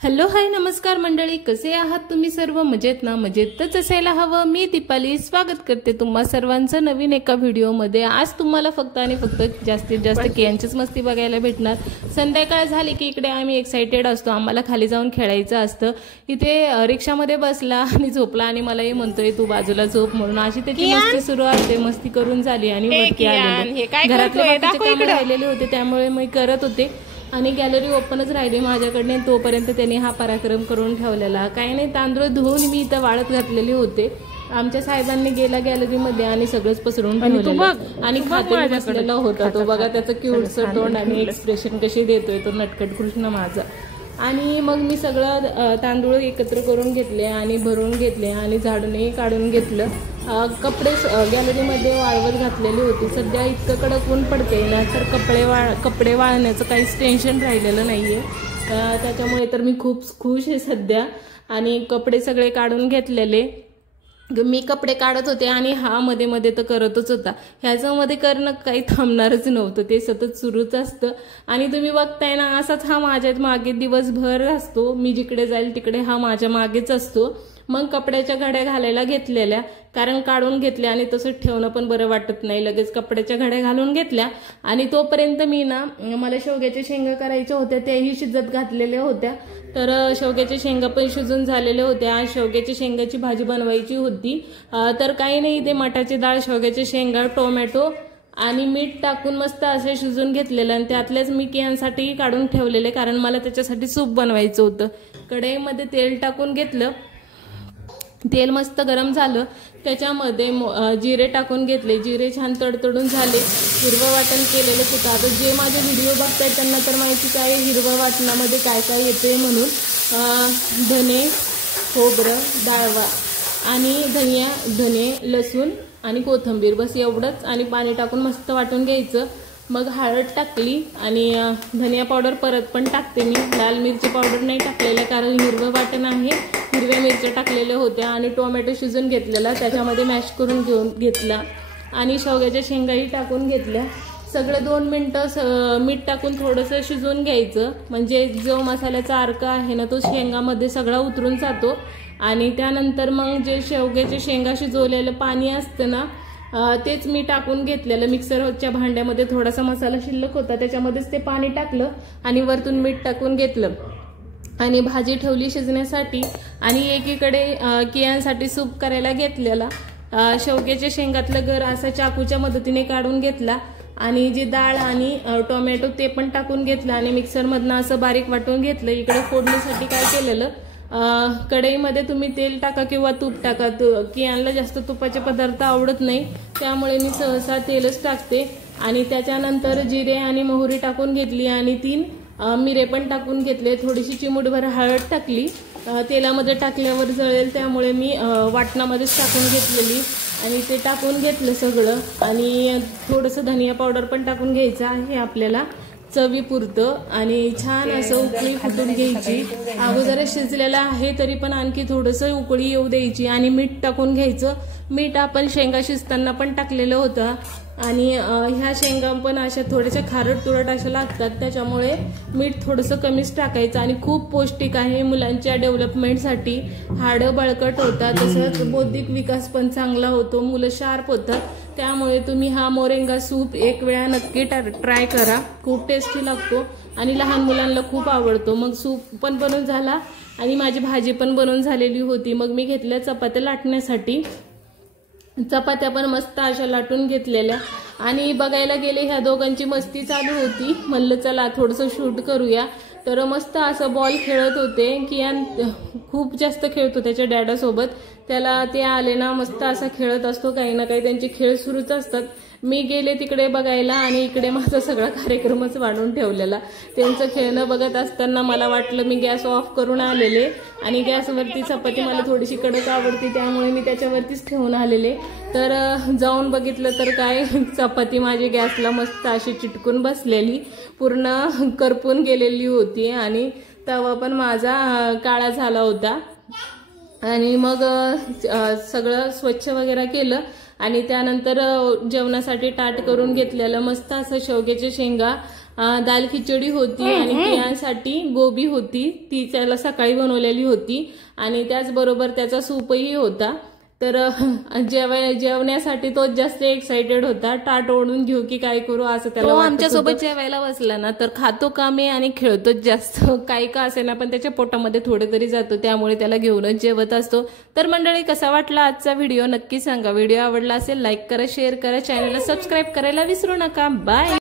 Hello hi नमस्कार मंडळी, कसे आहात तुम्ही सर्व? मजेत ना? मजेतच असायला हवं। मी दीपाली स्वागत करते तुम्हा सर्वांचं नवीन एका व्हिडिओमध्ये। आज तुम्हाला फक्त आणि फक्त जास्तीत जास्त केयांचीच मस्ती बघायला भेटणार। संध्याकाळ झाली की इकडे आम्ही एक्साइटेड असतो, आम्हाला खाली जाऊन खेळायचं असतं। इथे रिक्षामध्ये बसला आणि झोपला आणि मलाही म्हणतोय तू बाजूला झोप म्हणून। अशी त्याची मस्ती सुरू असते। मस्ती करून झाली आणि वरती आले। घरातले बाकीचे कामं राहिलेले होते त्यामुळे मी करत होते आणि गॅलरी ओपनच राहिली माझ्याकडे। तोपर्यंत त्यांनी हा पराक्रम करून ठेवलेला। काही नाही, तांदूळ धुवून मी इथं वाळत घातलेले होते। आमच्या साहेबांनी गेला गॅलरीमध्ये आणि सगळंच पसरून ठेवलेलं आणि खाते बसलेला होता तो। बघा त्याचं क्यूटसं तोंड आणि एक्सप्रेशन कशी देतोय तो नटखट कृष्ण माझा। आणि मग मी सगळं तांदूळ एकत्र करून घेतले आणि भरून घेतले आणि झाडूनही काढून घेतलं। कपडे गॅलरीमध्ये वाळवत घातलेली होती। सध्या इतकं कडक ऊन पडते ना, तर कपडे वाळण्याचं काहीच टेन्शन राहिलेलं नाहीये। त्याच्यामुळे तर मी खूप खुश आहे सध्या। आणि कपडे सगळे काढून घेतलेले। मी कपडे काढत होते आणि हा मध्ये मध्ये तर करतच होता। ह्याच्यामध्ये करणं काही थांबणारच नव्हतं, ते सतत सुरूच असतं। आणि तुम्ही बघताय ना, असाच हा माझ्या मागे दिवसभर असतो। मी जिकडे जाईल तिकडे हा माझ्या मागेच असतो। मग कपड्याच्या घड्या घालायला घेतलेल्या, कारण काढून घेतल्या आणि तसंच ठेवणं पण बरं वाटत नाही। लगेच कपड्याच्या घड्या घालून घेतल्या आणि तोपर्यंत मी ना, मला शेवग्याच्या शेंगा करायच्या होत्या, त्याही शिजत घातलेल्या होत्या। तर शेवग्याच्या शेंगा पण शिजून झालेल्या होत्या। आज शेवग्याच्या शेंगाची भाजी बनवायची होती। तर काही नाही, ते मटाची डाळ, शेवग्याच्या शेंगा, टोमॅटो आणि मीठ टाकून मस्त असे शिजून घेतलेलं आणि त्यातल्याच मी केयांसाठी काढून ठेवलेले, कारण मला त्याच्यासाठी सूप बनवायचं होतं। कढईमध्ये तेल टाकून घेतलं, तेल मस्त गरम झालं, त्याच्यामध्ये जिरे टाकून घेतले। जिरे छान तडतडून झाले। हिरवं वाटण केलेलं होतं। आता जे माझे व्हिडिओ बघतायत त्यांना तर माहितीच आहे हिरवं वाटणामध्ये काय काय येते म्हणून। धने, खोबरं, डाळवा आणि धने, लसूण आणि कोथिंबीर, बस एवढंच। आणि पाणी टाकून मस्त वाटून घ्यायचं। मग हळद टाकली आणि धनिया पावडर परत पण टाकते मी। लाल मिरची पावडर नाही टाकलेलं, कारण हिरवं वाटण आहे। हिरव्या मिरच्या टाकलेल्या होत्या आणि टोमॅटो शिजून घेतलेला, त्याच्यामध्ये मॅश करून घेतला आणि शेवग्याच्या शेंगाही टाकून घेतल्या। सगळं 2 मिनटं मीठ टाकून थोडंसं शिजवून घ्यायचं, म्हणजे जो मसाल्याचा अर्क आहे ना, तो शेंगामध्ये सगळा उतरून जातो। आणि त्यानंतर मग जे शेवग्याच्या शेंगा शिजवलेलं पाणी असतं ना, तेच मी टाकून घेतलेलं। मिक्सरच्या भांड्यामध्ये थोडासा मसाला शिल्लक होता, त्याच्यामध्येच ते पाणी टाकलं आणि वरतून मीठ टाकून घेतलं आणि भाजी ठेवली शिजण्यासाठी। आणि एकीकडे केयांसाठी सूप करायला घेतलेला। शेवग्याच्या शेंगातलं गर असा चाकूच्या मदतीने काढून घेतला आणि जी डाळ आणि टोमॅटो ते पण टाकून घेतलं आणि मिक्सरमधनं असं बारीक वाटून घेतलं। इकडे फोडणीसाठी काय केलेलं, कढईमध्ये तुम्ही तेल टाका किंवा तूप टाका। केयांना जास्त तुपाचे पदार्थ आवडत नाही, त्यामुळे मी सहसा तेलच टाकते। आणि त्याच्यानंतर जिरे आणि मोहरी टाकून घेतली आणि 3 मिरे पण टाकून घेतले। थोडीशी चिमूटभर हळद टाकली। तेलामध्ये टाकल्यावर जळेल त्यामुळे मी वाटणामध्येच टाकून घेतलेली आणि ते टाकून घेतलं सगळं। आणि थोडंसं धनिया पावडर पण टाकून घ्यायचं आहे आपल्याला चवीपुरतं आणि छान असं उकळी फुटून घ्यायची। अगोदर शिजलेलं आहे तरी पण आणखी थोडंसं उकळी येऊ द्यायची आणि मीठ टाकून घ्यायचं। मीठ आपण शेंगा शिजताना पण टाकलेलं होतं आणि ह्या शेंगा पण अशा थोड्याशा खारट तुरट अशा लागतात, त्याच्यामुळे मीठ थोडंसं कमीच टाकायचं। आणि खूप पौष्टिक आहे मुलांच्या डेव्हलपमेंटसाठी। हाडं बळकट होतात, तसंच बौद्धिक विकास पण चांगला होतो, मुलं शार्प होतात। त्यामुळे तुम्ही हा मोरिंगा सूप एक वेळा नक्की ट्राय करा, खूप टेस्टी लागतो आणि लहान मुलांना खूप आवडतो। मग सूप पण बनवून झाला आणि माझी भाजी पण बनवून झालेली होती। मग मी घेतल्या चपात्या लाटण्यासाठी। चपात्या पण मस्त अशा लाटून घेतलेल्या आणि बघायला गेले ह्या दोघांची मस्ती चालू होती। म्हणलं चला थोडंसं शूट करूया, तर मस्त असं बॉल खेळत होते। कियान खूप जास्त खेळतो त्याच्या डॅडासोबत, त्याला ते आले ना मस्त असा खेळत असतो, काही ना काही त्यांचे खेळ सुरूच असतात। मी गेले तिकडे बघायला आणि इकडे माझा सगळा कार्यक्रमच वाढून ठेवलेला। त्यांचं खेळणं बघत असताना मला वाटलं मी गॅस ऑफ करून आलेले आणि गॅसवरती चपाती मला थोडीशी कडक आवडते, त्यामुळे मी त्याच्यावरतीच ठेवून आलेले। तर जाऊन बघितलं तर काय, चपाती माझी गॅसला मस्त अशी चिटकून बसलेली, पूर्ण करपून गेलेली होती आणि तवा पण माझा काळा झाला होता। आणि मग सगळं स्वच्छ वगैरे केलं आणि त्यानंतर जेवणासाठी ताट करून घेतलेलं। मस्त असं शेवग्याच्या शेंगा दाल खिचडी होती आणि कियांसाठी गोबी होती, ती त्याला सकाळी बनवलेली होती आणि त्याचबरोबर त्याचा सूपही होता। तर जेवण्यासाठी तो जास्त एक्साइटेड होता, टाट ओढून घेऊ की काय करू असं त्याला आमच्यासोबत जेवायला बसला ना तर खातो कामे आणि खेळतोच जास्त, काही का असे ना पण त्याच्या पोटामध्ये थोडे तरी जातो, त्यामुळे त्याला घेऊनच जेवत असतो। तर मंडळी कसा वाटला आजचा व्हिडिओ नक्की सांगा। व्हिडिओ आवडला असेल लाईक करा, शेअर करा, चॅनलला सबस्क्राईब करायला विसरू नका। बाय।